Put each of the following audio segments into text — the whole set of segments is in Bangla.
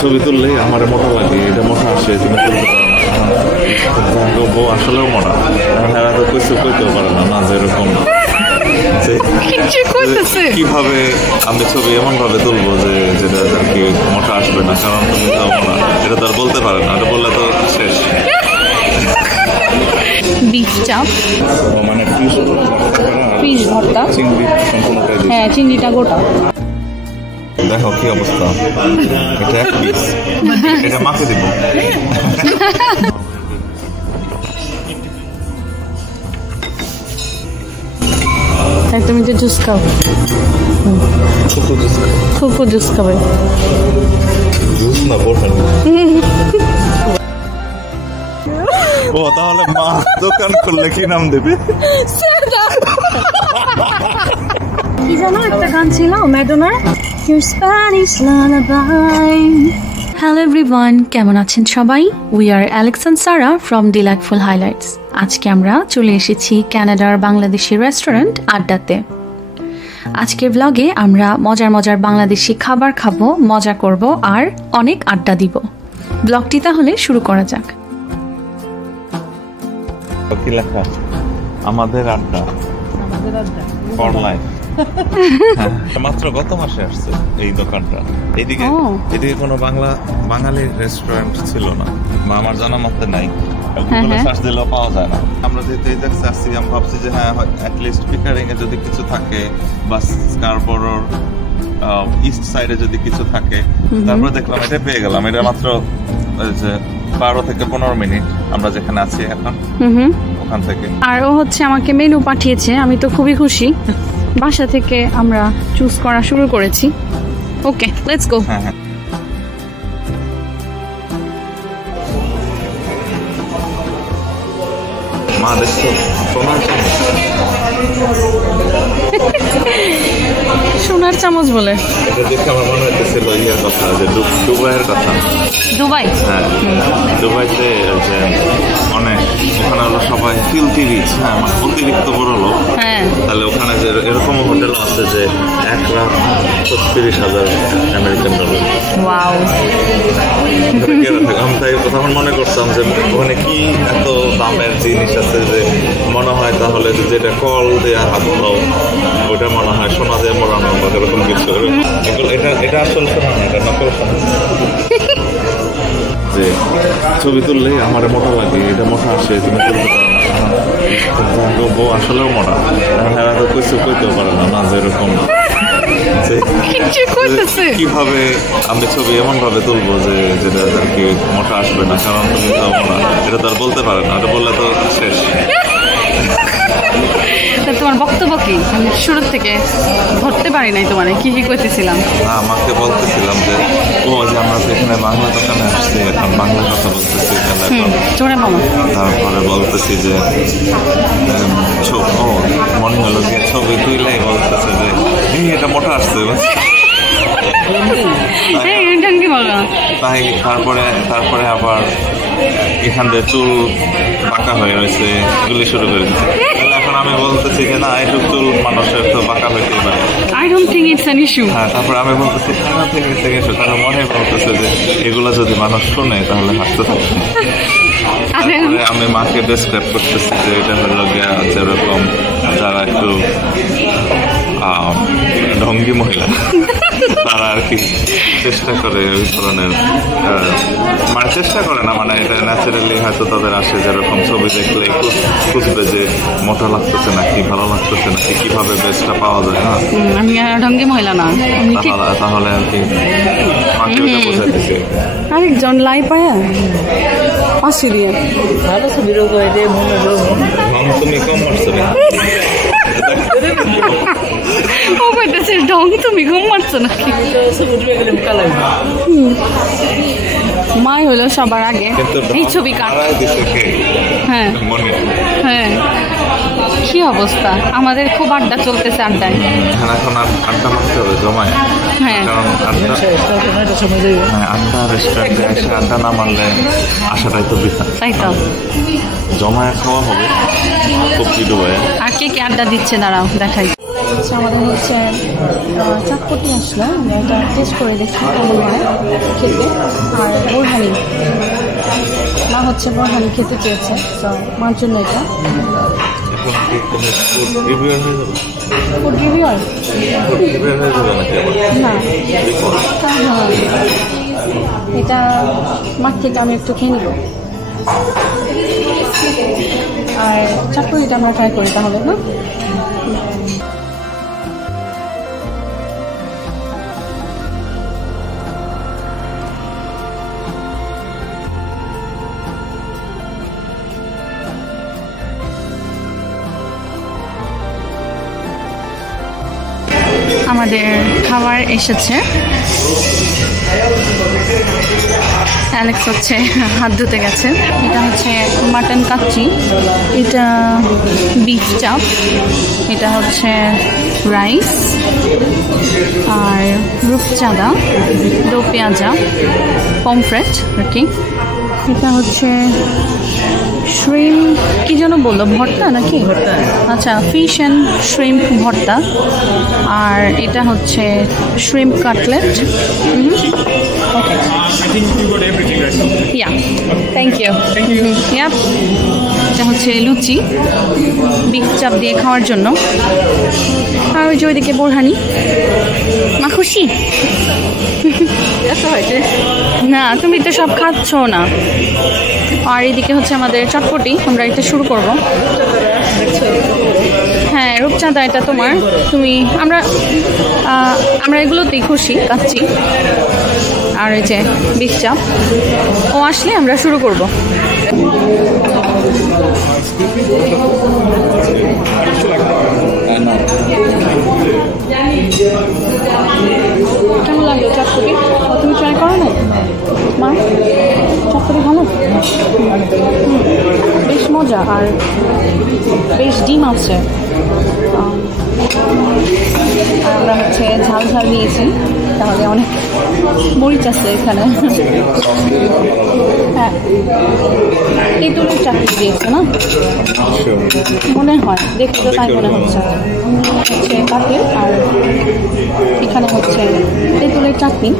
ছবি তুললেই আমার মোটা লাগে, এটা মোটা আসে, তুমি বউ আসলেও মোটা, হ্যাঁ তো কিছু কইতেও পারে না, না যেরকম কিভাবে আমি ছবি এমন ভাবে তুলবো যে যেটা আর কি মোটা আসবে না, কারণ তুমি তো মোটা, এটা তো আর বলতে পারে না, এটা বললে তো শেষ। বিফ চাপ মানে ফিশ ভর্তা, হ্যাঁ চিংড়িটা গোটা। দেখো কি অবস্থা, এটা এক পিস, এটা মাকে দিব। তুমি যে জুস খাও, খুব জুস খাবে, জুস না বোতল। ও তাহলে মা দোকান করলে কি নাম দেবে? কি জানো একটা গান ছিল ম্যাডোনার, Your Spanish Lullaby. Hello everyone, কেমন আছেন সবাই? We are Alex and Sara from delightful highlights. আজকে আমরা চলে এসেছি কানাডার বাংলাদেশি রেস্টুরেন্ট আড্ডাতে। আজকের ব্লগে আমরা মজার মজার বাংলাদেশি খাবার খাবো, মজা করব আর অনেক আড্ডা দিব। ব্লগটি তাহলে শুরু করা যাক। কি লেখা? আমাদের আড্ডা, ফর লাইফ। মাত্র গত মাসে আসছে এই দোকানটা। এদিকে কোনো বাঙালি রেস্টুরেন্ট ছিল না, বা আমার জানা মতে নাই, গুগলে সার্চ দিলেও পাওয়া যায় না। আমরা যেহেতু এই জায়গায় আসছি, আমি ভাবছি যে হ্যাঁ অ্যাটলিস্ট পিকারিং এ যদি কিছু থাকে বা স্কারবোরোর ইস্ট সাইডে যদি কিছু থাকে, তারপরে দেখলাম এটা পেয়ে গেলাম। এটা মাত্র 12 থেকে 15 মিনিট আমরা যেখানে আছি এখন, ওখান থেকে। আর ও হচ্ছে আমাকে মেনু পাঠিয়েছে, আমি তো খুবই খুশি। বাসা থেকে আমরা চুজ করা শুরু করেছি। ওকে, লেটস গো। হ্যাঁ মা দেখছো সোনার চামচ বলে, এটা দেখে আমার মনে হইতেছিল ইয়ার কথা, যে দুবাইয়ের কথা। দুবাই? হ্যাঁ, দুবাইতে যে অনেক, ওখানে হলো সবাই ফিল্থি রিচ, হ্যাঁ অতিরিক্ত বড় লোক। হ্যাঁ, তাহলে ওখানে যে এরকম হোটেল আছে যে 1 রাত 36,000 আমেরিকান ডলার। ওয়াও। আমি তাই তখন মনে করতাম যে ওখানে কি এত দামের জিনিস আছে যে মনে হয় তাহলে যেটা কল দেওয়া হাত দাও ওটা মনে হয় সোনা দিয়ে মোড়ানো বা এরকম কিছু। এটা আসল সোনা না, এটা নকল সোনা। যে ছবি তুললেই আমার মোটা লাগে, এটা মোটা আসে, তুমি তুলতে পারো না, বউ আসলেও মোটা, হ্যাঁ তো কিছু কইতেও পারে না, না যেরকম কিভাবে আমি ছবি এমন ভাবে তুলবো যে যেটা আর কি মোটা আসবে না, কারণ তুমি তো মোটা, এটা তো আর বলতে পারে না, এটা বললে তো শেষ। তোমার বক্তব্য কি? আমি শুরু থেকে ধরতে পারি নাই তোমার কি কি করতেছিলাম। আমাকে বলতেছিলাম যে ও যে আমরা এখানে বাংলা দোকানে আসছি, এখন বাংলা কথা বলতেছি, তারপরে বলতেছি যে মনে হলো যে ছবি তুইলাই বলতেছে যে এটা মোটা আসছে, তাই তারপরে আবার এখান থেকে চুল বাঁকা হয়ে রয়েছে, এগুলি শুরু করে দিচ্ছে। এখন আমি বলতেছি যে না, এইটুক চুল মানুষের তো বাঁকা হইতেই পারে। হ্যাঁ, তারপরে আমি বলতেছি তাহলে মনে বলতেছে যে এগুলো যদি মানুষ শুনে তাহলে হাসতে থাকবে। তারপরে আমি মাকে ডেসক্রাইব করতেছি যে এটা হলো গিয়া যেরকম যারা একটু ঢঙ্গি মহিলা, তারা আর কি চেষ্টা করে ওই ধরনের, মানে চেষ্টা করে না, মানে এটা ন্যাচারালি হয়তো তাদের আসে, যেরকম ছবি দেখলে খুঁজবে যে মোটা লাগতেছে নাকি ভালো লাগতেছে নাকি, কিভাবে বেস্টটা পাওয়া যায়। না আমি ঢঙ্গি মহিলা না, তাহলে আর কি মাকে বোঝাই দিচ্ছে। আরেকজন লাই পায়া পাশে দিয়ে তুমি কম মারছো না, ও কইতেছে ঢং তুমি ঘুম মারছো নাকি? মাই হলো সবার আগে এই ছবি কাট। হ্যাঁ হ্যাঁ, কি অবস্থা, আমাদের খুব আড্ডা চলতেছে। আড্ডায় এখন আড্ডা মারতে হবে জমায়, কারণ আড্ডা রেস্টুরেন্টে এসে আড্ডা না মারলে আসাটাই তো বৃথা। তাই তো, জমায় খাওয়া হবে খুব দুবাই। আর কে কে আড্ডা দিচ্ছে দাঁড়াও দেখাই। আমাদের হচ্ছে চটপটি আসলো, আমরা এটা টেস্ট করে দেখি কেমন হয় খেতে। আর বোরহানি, মা হচ্ছে বোরহানি খেতে চেয়েছে, তো মার জন্য এটা। ফুড রিভিউয়ার না, এটা মার থেকে আমি একটু খেয়ে নিব। আর চটপটিটা আমরা ট্রাই করি তাহলে, না? আমাদের খাবার এসেছে। অ্যালেক্স হচ্ছে হাত ধুতে গেছে। এটা হচ্ছে মাটন কাচ্চি, এটা বিফ চাপ, এটা হচ্ছে রাইস, আর রূপচাঁদা, দো পেঁয়াজা, পমফ্রেট আর কি। এটা হচ্ছে শ্রিম কি যেন বললো, ভর্তা নাকি? ভর্তা, আচ্ছা, ফিশ অ্যান্ড শ্রিম্প ভর্তা। আর এটা হচ্ছে shrimp cutlet. Okay, yeah, thank you. Yeah, এটা হচ্ছে লুচি বিফ চাপ দিয়ে খাওয়ার জন্য। আর ওই যে ওইদিকে বোরহানি। মা খুশি? না, তুমি তো সব খাচ্ছ না। আর এদিকে হচ্ছে আমাদের চটপটি, আমরা এটা শুরু করব। হ্যাঁ, রূপচাঁদা এটা তোমার, তুমি আমরা এগুলোতেই খুশি খাচ্ছি। আর এই যে বিফ চাপ, ও আসলে আমরা শুরু করব। কেমন লাগলো চটপটি? তুমি ট্রাই করো না মা? চটপটি ভালো, বেশ মজা, আর বেশ ডিম আছে। আর আমরা হচ্ছে ঝাল ঝাল নিয়েছি, তাহলে অনেক মরিচ আছে এখানে। হ্যাঁ, তেঁতুলের চাটনি দিয়েছে না মনে হয়, দেখতে তো তাই মনে হচ্ছে। হচ্ছে কাটলেট, আর এখানে হচ্ছে তেঁতুলের চাটনি,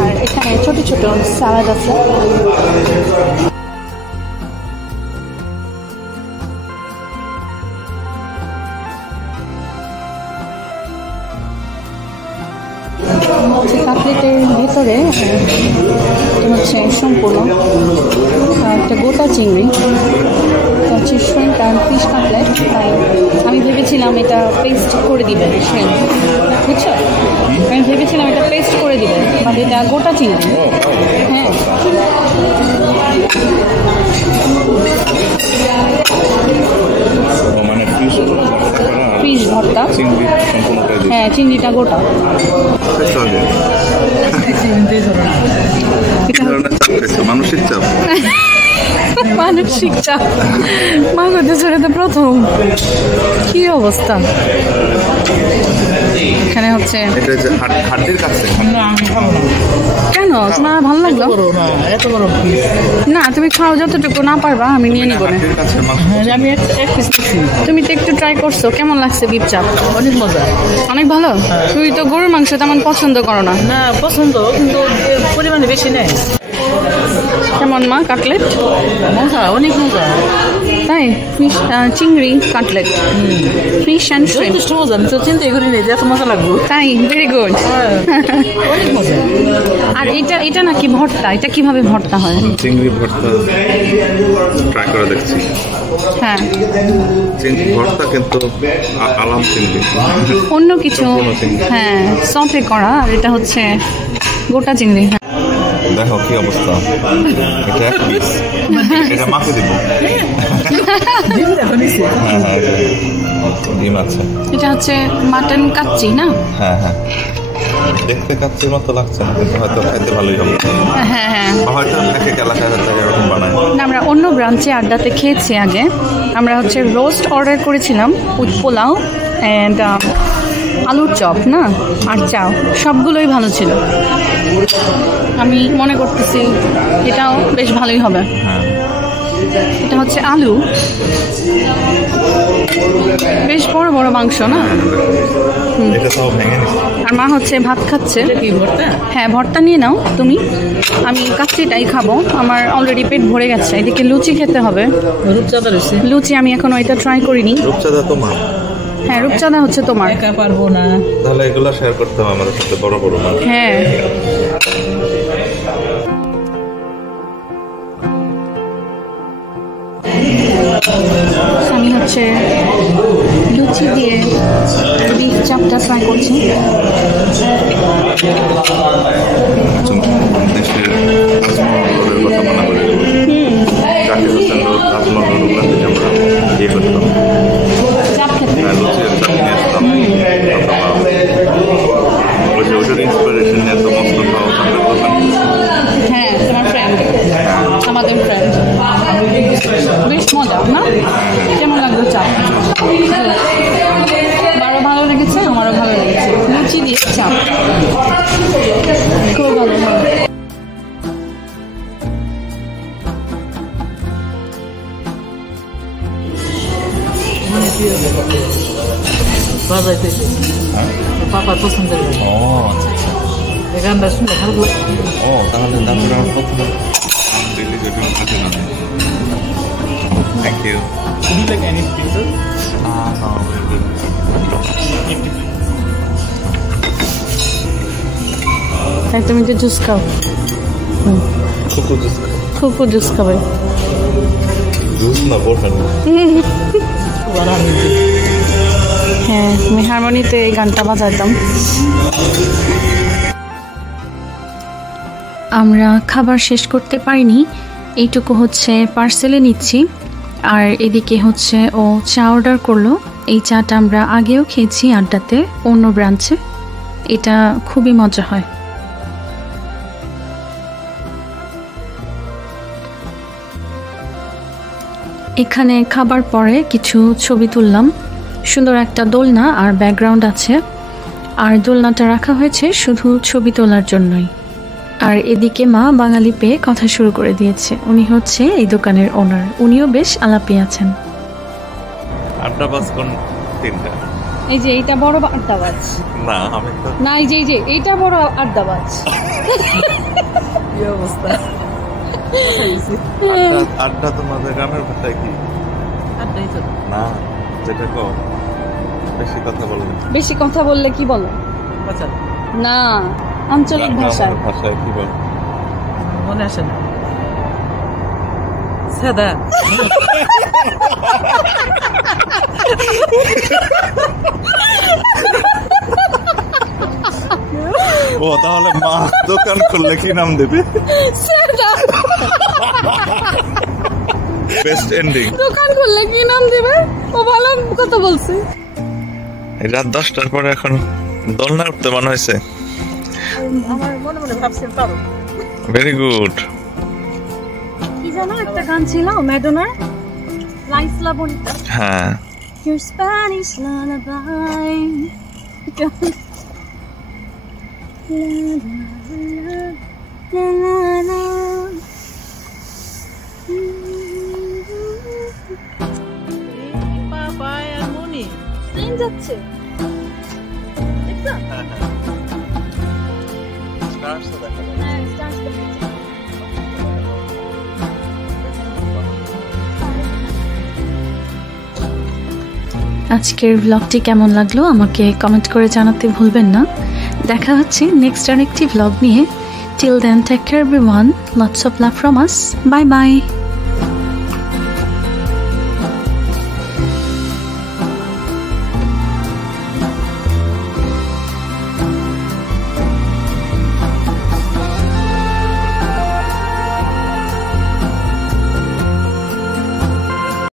আর এখানে ছোট ছোট স্যালাড আছে। কাটলেটের ভিতরে হচ্ছে সম্পূর্ণ একটা গোটা চিংড়ি, হচ্ছে শ্রিম্প অ্যান্ড ফিশ কাটলেট। তাই আমি ভেবেছিলাম এটা পেস্ট করে দিবে শ্রিম্প, বুঝছো? আমি ভেবেছিলাম এটা পেস্ট করে দিবে, বাট এটা গোটা চিংড়ি। হ্যাঁ, ফিশ ভর্তা, হ্যাঁ, চিংড়িটা গোটা। মানসিক চাপ, মানসিক চাপ মা করতে ছেড়ে তো প্রথম, কি অবস্থা। এখানে হচ্ছে কেন তোমার ভালো লাগলো না? তুমি খাও যতটুকু, না পারবা আমি নিয়ে নিবো না। তুমি তো একটু ট্রাই করছো, কেমন লাগছে বিফ চাপ? অনেক মজা, অনেক ভালো। তুমি তো গরুর মাংস তেমন পছন্দ করো না। না পছন্দ, কিন্তু পরিমাণে বেশি নেই। কেমন মা কাটলেট? মজা, অনেক মজা। তাই ফিশ চিংড়ি কাটলেট, ফিশ অ্যান্ড শ্রিম্প, যথেষ্ট মজা। আমি তো চিন্তাই করি নাই যে এত মজা লাগবে। তাই, ভেরি গুড। অনেক মজা। আর এটা নাকি ভর্তা? এটা কিভাবে ভর্তা হয়? চিংড়ি ভর্তা ট্রাই করে দেখছি। হ্যাঁ, চিংড়ি ভর্তা, কিন্তু আলাম চিংড়ি, অন্য কিছু। হ্যাঁ, সফে করা, আর এটা হচ্ছে গোটা চিংড়ি। হ্যাঁ, দেখো কি অবস্থা। এটা এক পিস, এটা মাছে দিব। হ্যাঁ হ্যাঁ, ডিম আছে। এটা হচ্ছে মাটন কাচ্চি না? হ্যাঁ হ্যাঁ, দেখতে কাচ্চির মতো লাগছে না, কিন্তু হয়তো খাইতে ভালোই হবে। হ্যাঁ হ্যাঁ, হয়তো এক এক এলাকায় হয়তো এরকম বানায়। আমরা অন্য ব্রাঞ্চে আড্ডাতে খেয়েছি আগে। আমরা হচ্ছে রোস্ট অর্ডার করেছিলাম, উইথ পোলাও অ্যান্ড আলুর চপ না, আর চাও, সবগুলোই ভালো ছিল। আমি মনে করতেছি এটাও বেশ ভালোই হবে। হ্যাঁ, এটা হচ্ছে আলু, বেশ বড় বড় মাংস না? এটা তো ভেঙে নিছে। আর মা হচ্ছে ভাত খাচ্ছে। কি ভর্তা? হ্যাঁ, ভর্তা নিয়ে নাও তুমি, আমি কাচ্চিটাই খাবো, আমার অলরেডি পেট ভরে গেছে। এদিকে লুচি খেতে হবে। রূপচাঁদা রয়েছে। লুচি আমি এখনো এটা ট্রাই করিনি। রূপচাঁদা তোমার? হ্যাঁ, রূপচাঁদা হচ্ছে তোমার। একা পারবো না। তাহলে এগুলো শেয়ার করতে হবে আমাদের সাথে, বড় বড় মাছ। হ্যাঁ, আমি হচ্ছে লুচি দিয়ে বিফ চাপটা ট্রাই করছি। দেশের আজমলের কথা মনে করে জাকির হোসেন রোড, আজমল রোড, ওখান থেকে আমরা ইয়ে করতাম, চাপ খেতে। লুচির চাপ নিয়ে আসতাম। ওটার ইন্সপিরেশন নিয়ে তো মস্ত খাওয়া দোকান। হ্যাঁ, তোমার ফ্রেন্ড, আমাদের ফ্রেন্ড। বেশ মজা না? কেমন লাগলো চাপ? আমারও ভালো লেগেছে, আমারও ভালো লেগেছে। লুচি দিয়ে চাপ খুব ভালো ভালো। বাজাইতে পাপার পছন্দের গান। ও আচ্ছা। এই গানটা শুনে ভালো লাগে। ও তাহলে তারপরে আমার প্রথমে দিল্লি যেটা কাছে না। Thank you. Would you like any pieces? No, we're good. তাই তুমি তো জুস খাও। খুব জুস। খুব জুস খাবে। জুস না বোতল। হ্যাঁ, আমি হারমোনিতে এই গানটা বাজাইতাম। আমরা খাবার শেষ করতে পারিনি, এইটুকু হচ্ছে পার্সেলে নিচ্ছি। আর এদিকে হচ্ছে ও চা অর্ডার করলো। এই চাটা আমরা আগেও খেয়েছি আড্ডাতে, অন্য ব্রাঞ্চে। এটা খুবই মজা হয়। এখানে খাবার পরে কিছু ছবি তুললাম। সুন্দর একটা দোলনা আর ব্যাকগ্রাউন্ড আছে, আর দোলনাটা রাখা হয়েছে শুধু ছবি তোলার জন্যই। আর এদিকে মা বাঙালি পেয়ে কথা শুরু করে দিয়েছে। উনি হচ্ছে এই দোকানের ওনার, উনিও বেশ আলাপি আছেন। আড্ডা বাস কোন তিনটা? এই যে এইটা বড় আড্ডাবাজ না, আমি তো না, এই যে এইটা বড় আড্ডাবাজ। কি অবস্থা? আড্ডা তোমাদের গ্রামের ভাষায় কি? আড্ডাই তো না, যেটা কো বেশি কথা বলবে। বেশি কথা বললে কি বলো? বাঁচাল না, আঞ্চলিক ভাষায়। ভাষায় কি বল? মনে আসে না। সাদা ও তাহলে মা দোকান খুললে কি নাম দেবে? Best ending. দোকান খুললে কি নাম দেবে? ও ভালো কথা বলছে। রাত 10টার পরে এখন দোলনা উঠতে মনে হয়েছে। আমার মনে মনে ভাবছেন পারো। Very good. কি জানো একটা গান ছিল ম্যাডোনার, লাইফ লা বনিতা। হ্যাঁ, Your Spanish lullaby. La la la. Papa R Moni train যাচ্ছে। দেখছো? হ্যাঁ, stars দেখছি। আজকের ব্লগটি কেমন লাগলো আমাকে কমেন্ট করে জানাতে ভুলবেন না। দেখা হচ্ছে নেক্সট আরেকটি ব্লগ নিয়ে। Till then take care everyone, lots of love from us. Bye by.